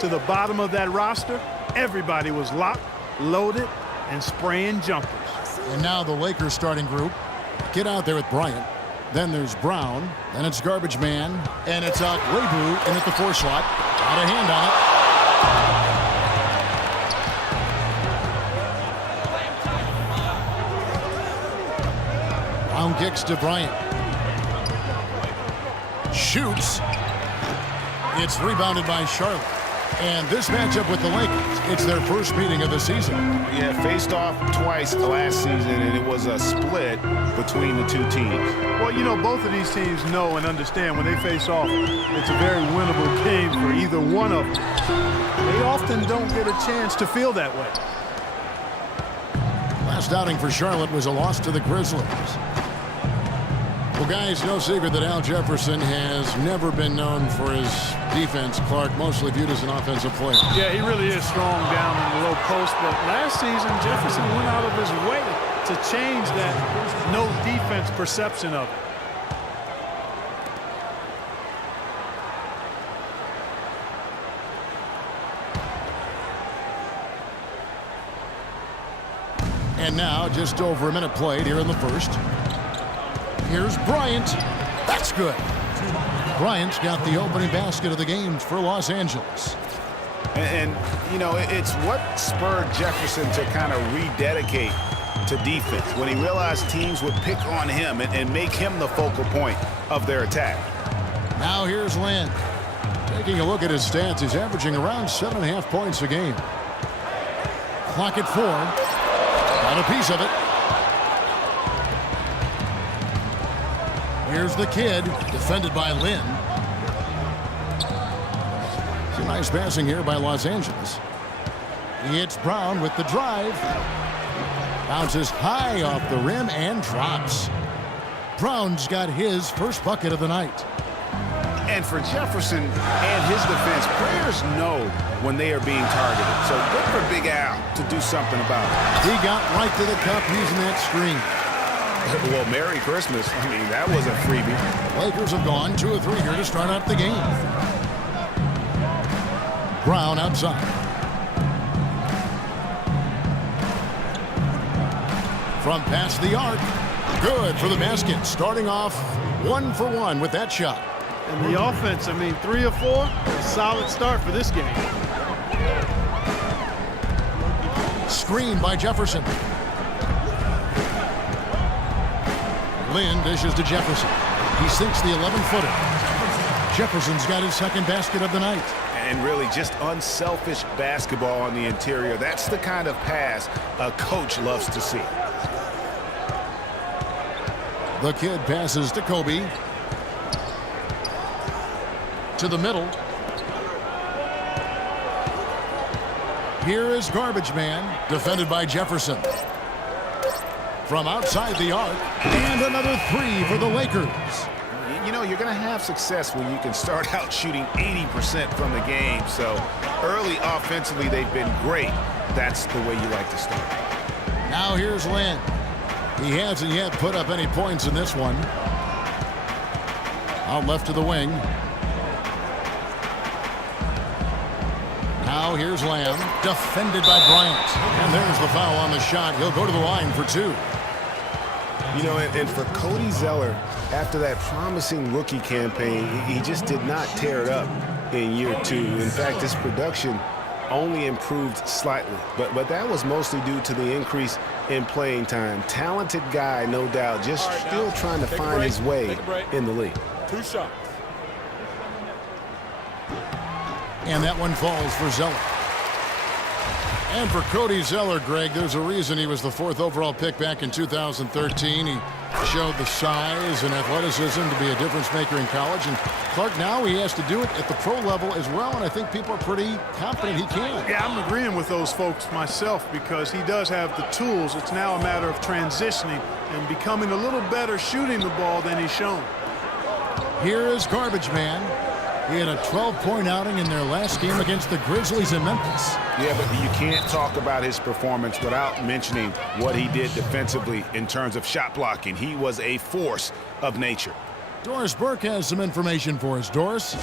to the bottom of that roster, everybody was locked, loaded, and spraying jumpers. And now the Lakers starting group. Get out there with Bryant. Then there's Brown. Then it's Garbage Man. And it's Webu in at the 4 slot. Got a hand on it. Brown kicks to Bryant. Shoots. It's rebounded by Charlotte. And this matchup with the Lakers, it's their first meeting of the season. Yeah, faced off twice last season, and it was a split between the two teams. Well, you know, both of these teams know and understand when they face off, it's a very winnable game for either one of them. They often don't get a chance to feel that way. Last outing for Charlotte was a loss to the Grizzlies. Well, guys, no secret that Al Jefferson has never been known for his defense. Clark, mostly viewed as an offensive player. Yeah, he really is strong down in the low post, but last season, Jefferson went out of his way to change that no defense perception of it. And now, just over a minute played here in the first. Here's Bryant. That's good. Bryant's got the opening basket of the game for Los Angeles. And you know, it's what spurred Jefferson to kind of rededicate to defense when he realized teams would pick on him and make him the focal point of their attack. Now here's Lynn. Taking a look at his stats, he's averaging around 7.5 points a game. Clock at 4. Got a piece of it. Here's the kid, defended by Lynn. Some nice passing here by Los Angeles. It's Brown with the drive. Bounces high off the rim and drops. Brown's got his first bucket of the night. And for Jefferson and his defense, players know when they are being targeted. So good for Big Al to do something about it. He got right to the cup using that screen. Well, Merry Christmas. I mean, that was a freebie. Lakers have gone 2 of 3 here to start out the game. Brown outside. From past the arc. Good for the basket. Starting off 1 for 1 with that shot. And the offense, I mean, 3 of 4, a solid start for this game. Screen by Jefferson. Lynn dishes to Jefferson. He sinks the 11-footer. Jefferson's got his second basket of the night. And really just unselfish basketball on the interior. That's the kind of pass a coach loves to see. The kid passes to Kobe. To the middle. Here is Garbage Man, defended by Jefferson. From outside the arc, and another 3 for the Lakers. You know, you're going to have success when you can start out shooting 80% from the game. So early offensively, they've been great. That's the way you like to start. Now here's Lynn. He hasn't yet put up any points in this one. Out left to the wing. Now here's Lamb, defended by Bryant. And there's the foul on the shot. He'll go to the line for 2. You know, and for Cody Zeller, after that promising rookie campaign, he just did not tear it up in year 2. In fact, his production only improved slightly. But that was mostly due to the increase in playing time. Talented guy, no doubt, just still trying to find his way in the league. 2 shots. And that one falls for Zeller. And for Cody Zeller, Greg, there's a reason he was the 4th overall pick back in 2013. He showed the size and athleticism to be a difference maker in college. And Clark, now he has to do it at the pro level as well, and I think people are pretty confident he can. Yeah, I'm agreeing with those folks myself because he does have the tools. It's now a matter of transitioning and becoming a little better shooting the ball than he's shown. Here is Garbage Man. He had a 12-point outing in their last game against the Grizzlies in Memphis. Yeah, but you can't talk about his performance without mentioning what he did defensively in terms of shot blocking. He was a force of nature. Doris Burke has some information for us. Doris?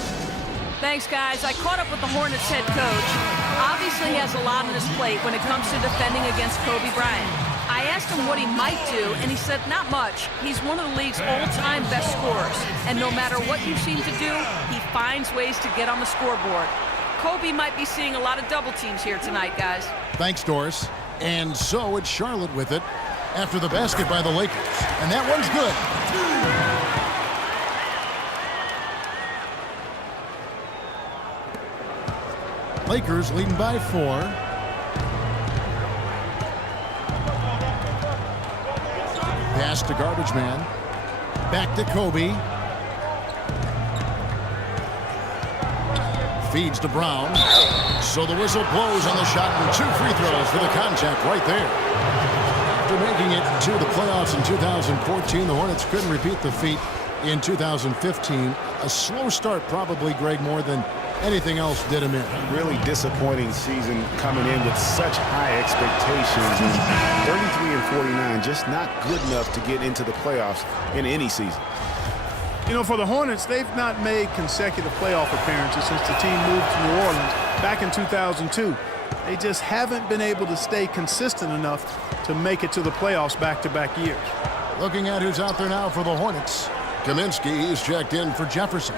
Thanks, guys. I caught up with the Hornets head coach. Obviously, he has a lot on his plate when it comes to defending against Kobe Bryant. I asked him what he might do, and he said not much. He's one of the league's all-time best scorers, and no matter what you seem to do, he finds ways to get on the scoreboard. Kobe might be seeing a lot of double teams here tonight, guys. Thanks, Doris. And so it's Charlotte with it after the basket by the Lakers. And that one's good. Lakers leading by 4. Pass to Garbage Man. Back to Kobe. Feeds to Brown. So the whistle blows on the shot and 2 free throws for the contact right there. After making it to the playoffs in 2014, the Hornets couldn't repeat the feat in 2015. A slow start probably, Greg, more than anything else did him in. Really disappointing season coming in with such high expectations. 33 and 49, just not good enough to get into the playoffs in any season. You know, for the Hornets, they've not made consecutive playoff appearances since the team moved to New Orleans back in 2002. They just haven't been able to stay consistent enough to make it to the playoffs back-to-back years. Looking at who's out there now for the Hornets. Kaminsky is checked in for Jefferson.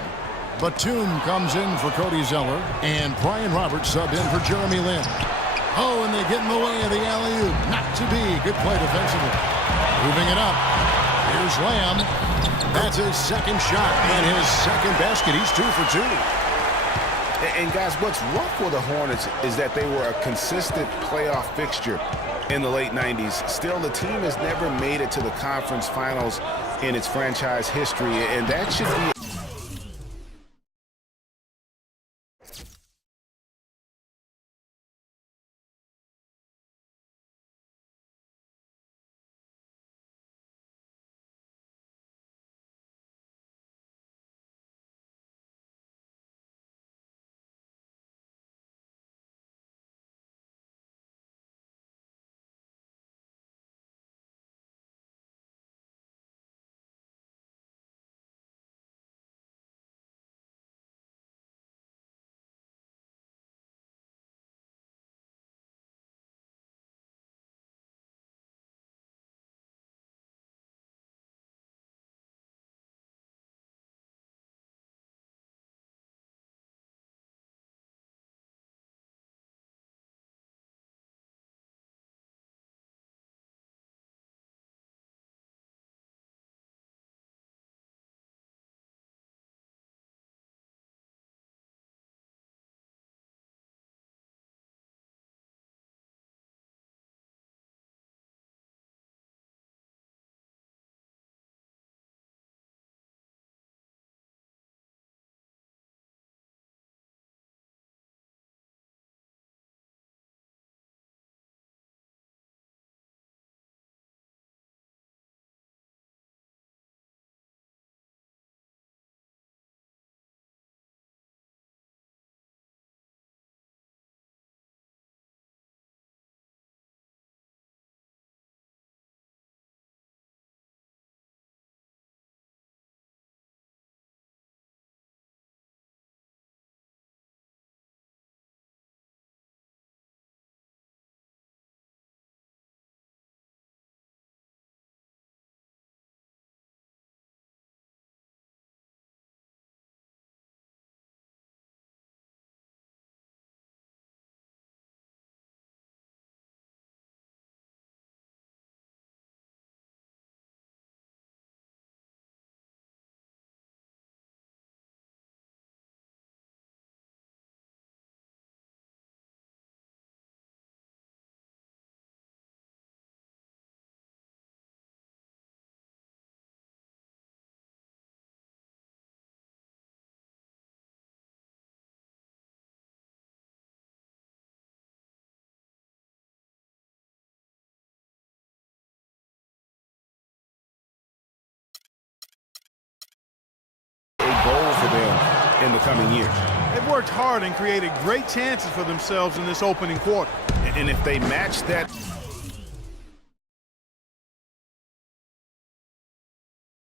Batum comes in for Cody Zeller, and Brian Roberts sub in for Jeremy Lin. Oh, and they get in the way of the alley-oop. Not to be. Good play defensively. Moving it up. Here's Lamb. That's his second shot and his second basket. He's 2 for 2. And guys, what's rough for the Hornets is that they were a consistent playoff fixture in the late 90s. Still, the team has never made it to the conference finals in its franchise history, and that should be goal for them in the coming years. They've worked hard and created great chances for themselves in this opening quarter. And if they match that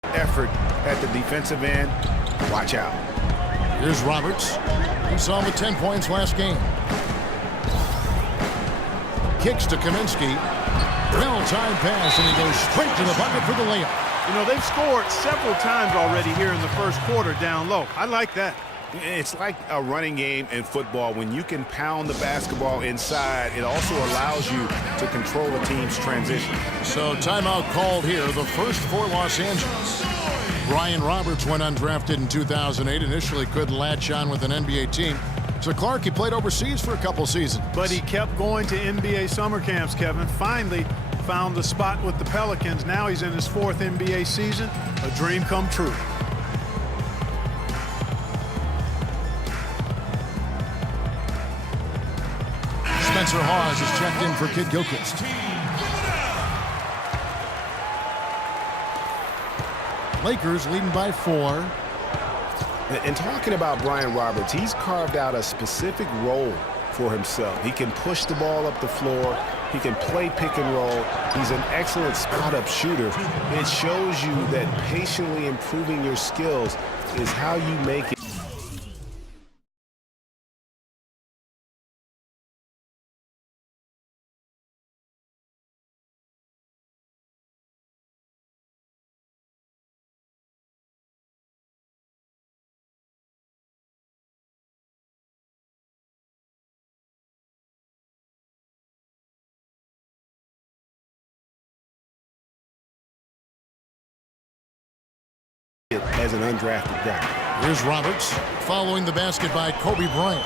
effort at the defensive end, watch out. Here's Roberts. He saw him with 10 points last game. Kicks to Kaminsky. Well-timed pass, and he goes straight to the bucket for the layup. You know, they've scored several times already here in the first quarter down low. I like that. It's like a running game in football. When you can pound the basketball inside, it also allows you to control a team's transition. So timeout called here, the first for Los Angeles. Brian Roberts went undrafted in 2008. Initially couldn't latch on with an NBA team. So Clark, he played overseas for a couple seasons. But he kept going to NBA summer camps, Kevin. Finally found the spot with the Pelicans. Now he's in his 4th NBA season. A dream come true. Spencer Hawes is checked in for Kid Gilchrist. Lakers leading by 4. And talking about Brian Roberts, he's carved out a specific role for himself. He can push the ball up the floor. He can play pick and roll. He's an excellent spot-up shooter. It shows you that patiently improving your skills is how you make it. As an undrafted guy. Here's Roberts following the basket by Kobe Bryant.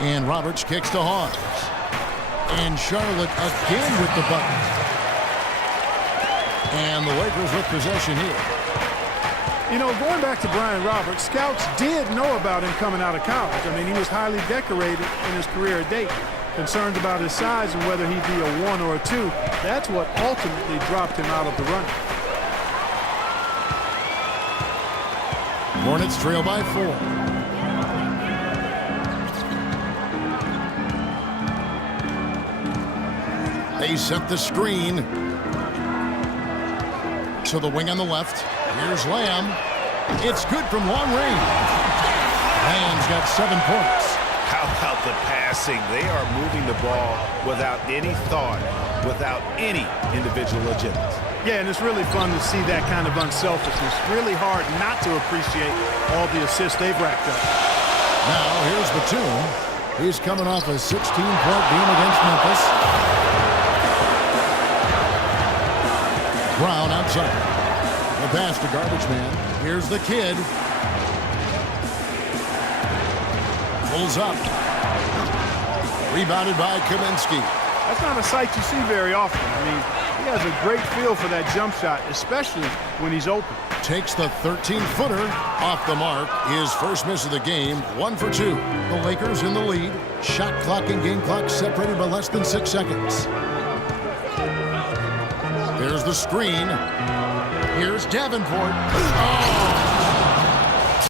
And Roberts kicks to Hawes. And Charlotte again with the bucket. And the Lakers with possession here. You know, going back to Brian Roberts, scouts did know about him coming out of college. I mean, he was highly decorated in his career at Dayton. Concerns about his size and whether he'd be a 1 or a 2, that's what ultimately dropped him out of the running. Hornets trail by 4. They set the screen to the wing on the left. Here's Lamb. It's good from long range. Lamb's got 7 points. How about the passing? They are moving the ball without any thought, without any individual agendas. Yeah, and it's really fun to see that kind of unselfishness. Really hard not to appreciate all the assists they've racked up. Now, here's Batum. He's coming off a 16-point game against Memphis. Brown outside. The pass to Garbage Man. Here's the kid. Pulls up. Rebounded by Kaminsky. That's not a sight you see very often. I mean, he has a great feel for that jump shot, especially when he's open. Takes the 13-footer off the mark. His first miss of the game, 1 for 2. The Lakers in the lead. Shot clock and game clock separated by less than 6 seconds. There's the screen. Here's Davenport. Oh!